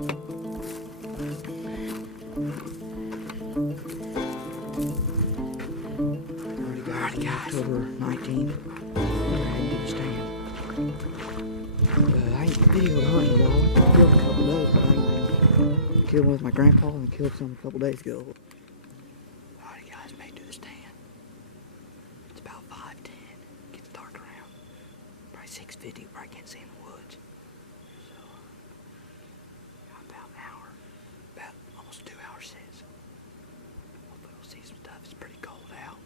Alrighty guys, October 19th. We're heading to the stand. I ain't videoed hunting a while. I killed a couple does, but I ain't been killing with my grandpa and killed some a couple days ago. Alrighty guys, made to the stand. It's about 5:10. Gets dark around. Probably 6:50. Probably can't see in the woods. So got about an hour. About almost 2 hours sets. Hopefully we'll see some stuff. It's pretty cold out.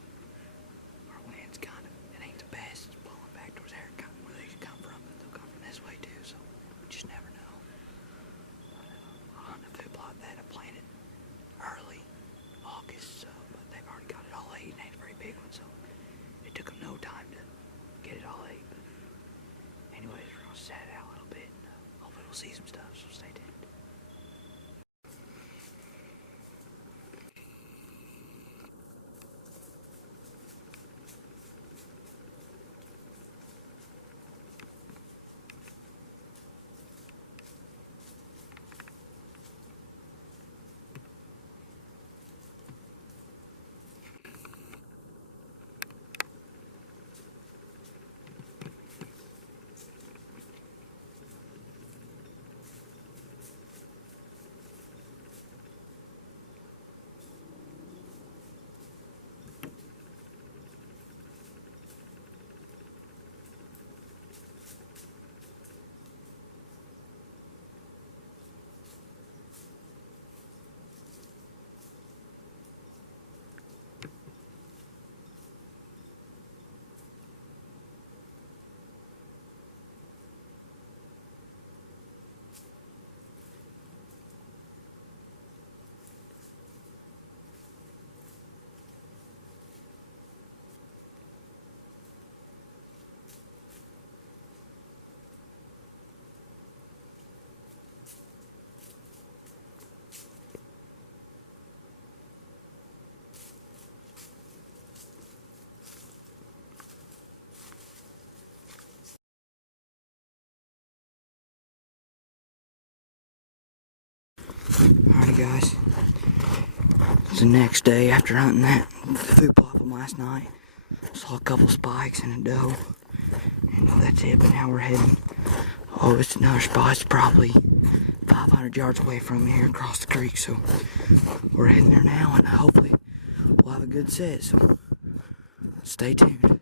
Our wind's kind of, it ain't the best. It's blowing back towards there, where they come from, but they'll come from this way too, so we just never know. But, I'll hunt a food plot that I planted early August, but they've already got it all ate, and ain't a very big one, so it took them no time to get it all ate. But anyways, we're gonna set it out a little bit, and hopefully we'll see some stuff, so stay tuned. Alrighty guys, it's the next day after hunting that food plot from last night. Saw a couple spikes and a doe, and that's it, but now we're heading, it's another spot. It's probably 500 yards away from here across the creek, so we're heading there now, and hopefully we'll have a good set, so stay tuned.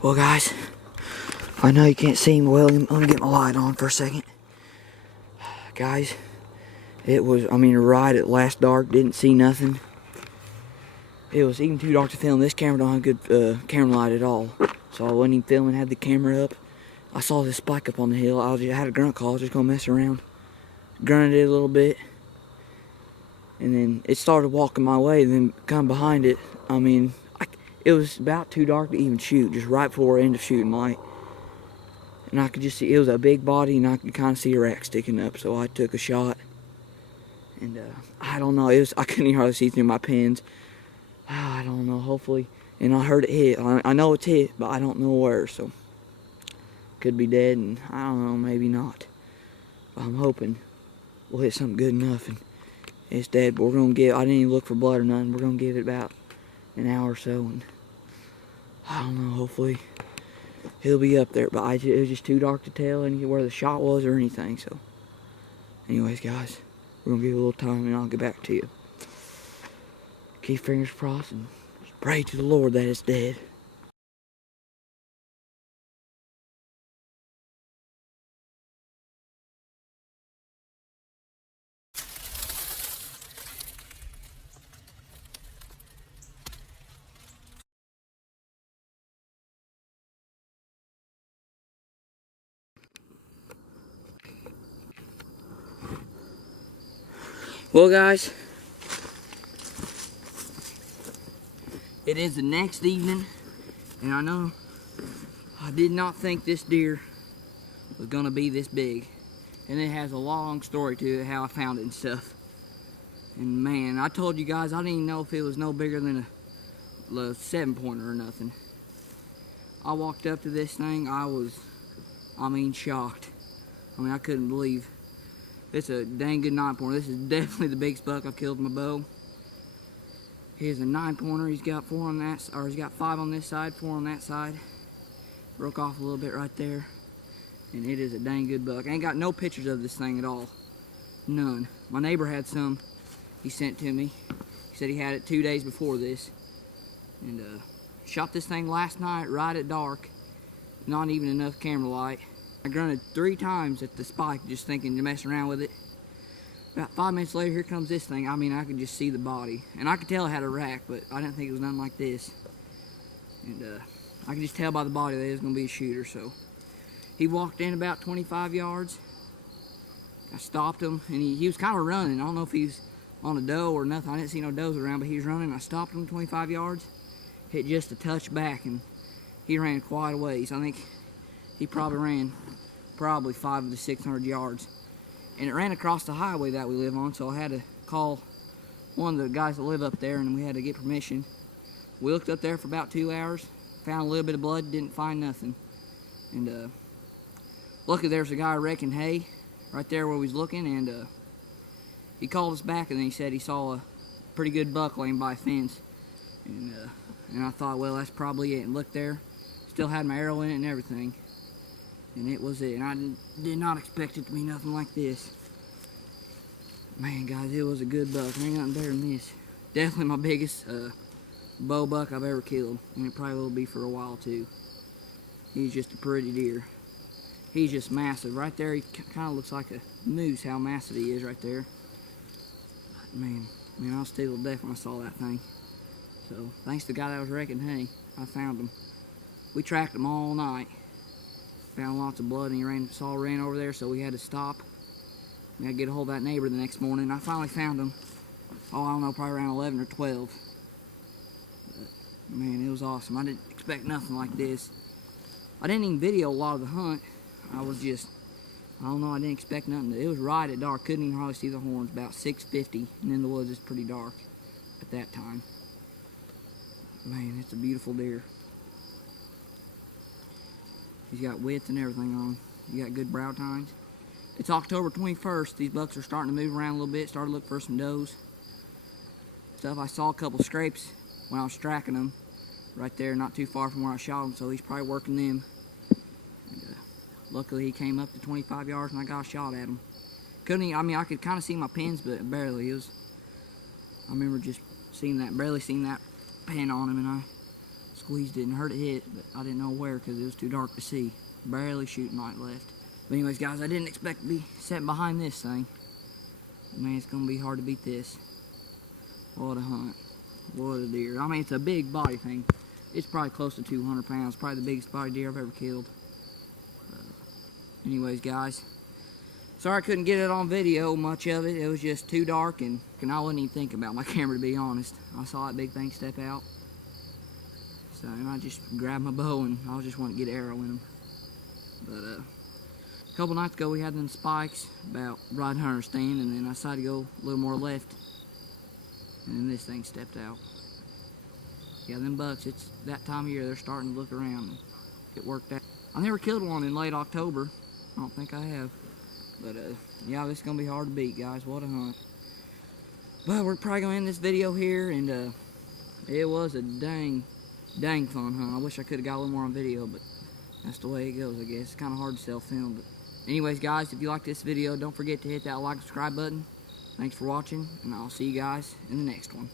Well guys, I know you can't see me well. Let me get my light on for a second. Guys, it was, right at last dark, didn't see nothing. It was even too dark to film. This camera don't have good camera light at all. So I wasn't even filming, had the camera up. I saw this spike up on the hill. I had a grunt call, I was just gonna mess around. Grunted it a little bit. And then it started walking my way, and then come behind it. It was about too dark to even shoot, just right before end of shooting light. And I could just see, it was a big body, and I could kind of see a rack sticking up, so I took a shot. And I don't know, I couldn't even hardly see through my pins. I don't know, hopefully. And I heard it hit. I know it's hit, but I don't know where, so. Could be dead, and I don't know, maybe not. But I'm hoping we'll hit something good enough and it's dead. But we're gonna give, I didn't even look for blood or nothing. We're gonna give it about an hour or so, and I don't know, hopefully he'll be up there. But it was just too dark to tell where the shot was or anything, so. Anyways, guys, we're gonna give it a little time and I'll get back to you. Keep fingers crossed and just pray to the Lord that it's dead. Well, guys, it is the next evening, and I know I did not think this deer was gonna be this big. And it has a long story to it, how I found it and stuff. And man, I told you guys, I didn't even know if it was no bigger than a 7-pointer or nothing. I walked up to this thing, I mean, shocked. I mean, I couldn't believe. It's a dang good 9-pointer. This is definitely the biggest buck I've killed with my bow. Here's a 9-pointer. He's got 4 on that, or he's got 5 on this side, 4 on that side. Broke off a little bit right there. And it is a dang good buck. I ain't got no pictures of this thing at all. None. My neighbor had some he sent to me. He said he had it 2 days before this. And shot this thing last night right at dark. Not even enough camera light. I grunted 3 times at the spike just thinking to mess around with it. About 5 minutes later, here comes this thing. I mean, I could just see the body. And I could tell it had a rack, but I didn't think it was nothing like this. And I could just tell by the body that it was going to be a shooter, so. He walked in about 25 yards. I stopped him, and he was kind of running. I don't know if he was on a doe or nothing. I didn't see no does around, but he was running. I stopped him 25 yards, hit just a touch back, and he ran quite a ways. I think he probably ran 500 to 600 yards. And it ran across the highway that we live on, so I had to call one of the guys that live up there, and we had to get permission. We looked up there for about 2 hours, found a little bit of blood, didn't find nothing. And luckily there's a guy wrecking hay right there where we was looking, and he called us back, and then he said he saw a pretty good buck laying by a fence. And I thought, well, that's probably it. And looked there, still had my arrow in it and everything. And it was it. And I did not expect it to be nothing like this. Man, guys, it was a good buck. There ain't nothing better than this. Definitely my biggest bow buck I've ever killed. And it probably will be for a while, too. He's just a pretty deer. He's just massive. Right there, he kind of looks like a moose, how massive he is right there. Man, I was tickled to death when I saw that thing. So, thanks to the guy that was wrecking hay, I found him. We tracked him all night. Found lots of blood, and he ran over there, so we had to stop. We had to get a hold of that neighbor the next morning. I finally found him. Oh, I don't know, probably around 11 or 12. But, man, it was awesome. I didn't expect nothing like this. I didn't even video a lot of the hunt. I was just, I don't know, I didn't expect nothing. It was right at dark. Couldn't even hardly see the horns. About 6:50, and in the woods it's pretty dark at that time. Man, it's a beautiful deer. He's got width and everything on him. He got good brow tines. It's October 21st. These bucks are starting to move around a little bit. Started to look for some does. Stuff. I saw a couple scrapes when I was tracking them right there, not too far from where I shot him, so he's probably working them. And, luckily he came up to 25 yards and I got a shot at him. Couldn't even, I mean, I could kind of see my pins, but barely. I remember just barely seeing that pin on him, and I squeezed it and heard it hit, but I didn't know where because it was too dark to see. Barely shooting light left. But anyways, guys, I didn't expect to be sitting behind this thing. Man, it's going to be hard to beat this. What a hunt. What a deer. I mean, it's a big body thing. It's probably close to 200 pounds. Probably the biggest body deer I've ever killed. Anyways, guys, sorry I couldn't get it on video, much of it. It was just too dark, and I wasn't even thinking about my camera, to be honest. I saw that big thing step out. So, and I just grabbed my bow, and I was just wanting to get an arrow in him. But, a couple nights ago, we had them spikes about right under our stand, and then I decided to go a little more left, and then this thing stepped out. Yeah, them bucks, it's that time of year they're starting to look around and get worked out. I never killed one in late October. I don't think I have. But yeah, this is gonna be hard to beat, guys. What a hunt. But we're probably gonna end this video here, and it was a dang fun hunt. I wish I could have got a little more on video, but that's the way it goes, I guess. It's kind of hard to self-film. But anyways, guys, if you like this video, don't forget to hit that like and subscribe button. Thanks for watching, and I'll see you guys in the next one.